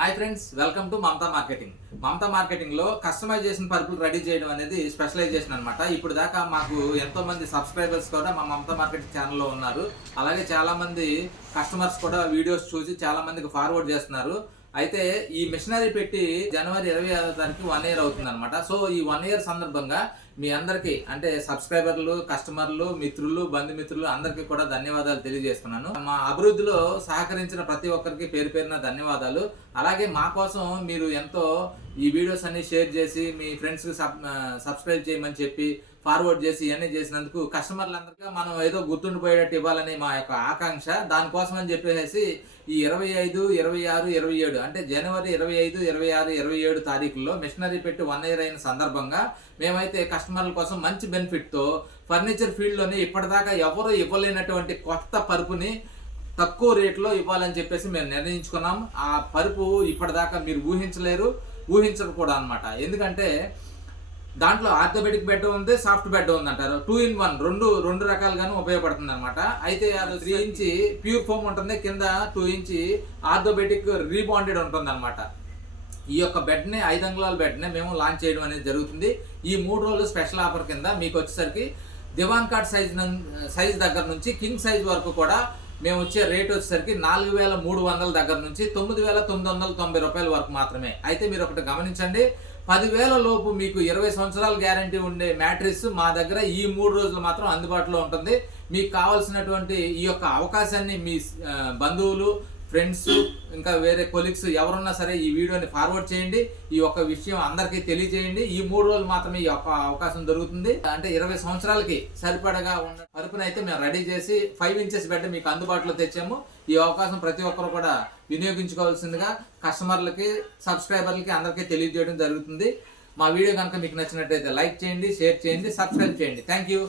Hi friends, welcome to Mamata marketing. Mamata marketing లో customization పరుపులు ready చేయడం అనేది స్పెషలైజేషన్ అనమాట. ఇప్పుడు దాకా మాకు ఎంతో మంది సబ్స్క్రైబర్స్ కూడా మా మమతా మార్కెటింగ్ ఛానల్లో ఉన్నారు. అలాగే చాలా మంది కస్టమర్స్ కూడా వీడియోస్ చూసి చాలా మందికి ఫార్వర్డ్ చేస్తున్నారు. అయితే ఈ మిషనరీ పెట్టి జనవరి 26వ తారీఖు 1 ఇయర్ అవుతుంది అనమాట. సో ఈ 1 ఇయర్ సందర్భంగా మీ అందరికీ అంటే సబ్స్క్రైబర్లు, కస్టమర్లు, మిత్రులు, బంధుమిత్రులు అందరికీ కూడా ధన్యవాదాలు తెలియజేస్తున్నాను. మా అభివృద్ధిలో సహకరించిన ప్రతి ఒక్కరికి పేరు పేరున ధన్యవాదాలు. అలాగే మా కోసం మీరు ఎంతో ఈ వీడియోస్ అన్ని షేర్ చేసి మీ ఫ్రెండ్స్కి సబ్స్క్రైబ్ చేయమని చెప్పి ఫార్వర్డ్ చేసి ఇవన్నీ చేసినందుకు కస్టమర్లందరికీ మనం ఏదో గుర్తుండిపోయేటట్టు ఇవ్వాలని మా యొక్క ఆకాంక్ష. దానికోసం అని చెప్పేసి ఈ 25, 26, 27 అంటే జనవరి 25, 26, 27 తారీఖుల్లో మిషనరీ పెట్టి 1 ఇయర్ అయిన సందర్భంగా మేమైతే కస్టమర్ల కోసం మంచి బెనిఫిట్తో ఫర్నిచర్ ఫీల్డ్లోనే ఇప్పటిదాకా ఎవరు ఇవ్వలేనటువంటి కొత్త పరుపుని తక్కువ రేట్లో ఇవ్వాలని చెప్పేసి మేము నిర్ణయించుకున్నాం. ఆ పరుపు ఇప్పటిదాకా మీరు ఊహించరు కూడా అనమాట. ఎందుకంటే దాంట్లో ఆర్థోపెడిక్ బెడ్ ఉంది, సాఫ్ట్ బెడ్ ఉంది అంటారు. 2 in 1 రెండు రకాలుగాను ఉపయోగపడుతుంది అనమాట. అయితే అది 3 ఇంచ్ ప్యూర్ ఫోమ్ ఉంటుంది, కింద 2 ఇంచ్ ఆర్థోపెడిక్ రీబాండెడ్ ఉంటుంది అనమాట. ఈ యొక్క బెడ్ని 5 అంగుళాల బెడ్ని మేము లాంచ్ చేయడం అనేది జరుగుతుంది. ఈ 3 రోజులు స్పెషల్ ఆఫర్ కింద మీకు వచ్చేసరికి దివాన్ కాట్ సైజ్ దగ్గర నుంచి కింగ్ సైజ్ వరకు కూడా మేము వచ్చే రేట్ వచ్చేసరికి 4,300 దగ్గర నుంచి 9,990 రూపాయల వరకు మాత్రమే. అయితే మీరు ఒకటి గమనించండి, 10,000 లోపు మీకు 20 సంవత్సరాల గ్యారంటీ ఉండే మ్యాట్రిస్ మా దగ్గర ఈ 3 రోజులు మాత్రం అందుబాటులో ఉంటుంది. మీకు కావాల్సినటువంటి ఈ యొక్క అవకాశాన్ని మీ బంధువులు, ఫ్రెండ్స్, ఇంకా వేరే కొలీగ్స్ ఎవరున్నా సరే ఈ వీడియోని ఫార్వర్డ్ చేయండి. ఈ యొక్క విషయం అందరికీ తెలియజేయండి. ఈ 3 రోజులు మాత్రమే ఈ యొక్క అవకాశం దొరుకుతుంది. అంటే 20 సంవత్సరాలకి సరిపడగా ఉన్న పరుపుని అయితే మేము రెడీ చేసి 5 ఇంచెస్ బెడ్ మీకు అందుబాటులో తెచ్చాము. ఈ అవకాశం ప్రతి ఒక్కరు కూడా వినియోగించుకోవాల్సిందిగా కస్టమర్లకి, సబ్స్క్రైబర్లకి అందరికీ తెలియజేయడం జరుగుతుంది. మా వీడియో కనుక మీకు నచ్చినట్టయితే లైక్ చేయండి, షేర్ చేయండి, సబ్స్క్రైబ్ చేయండి. Thank you.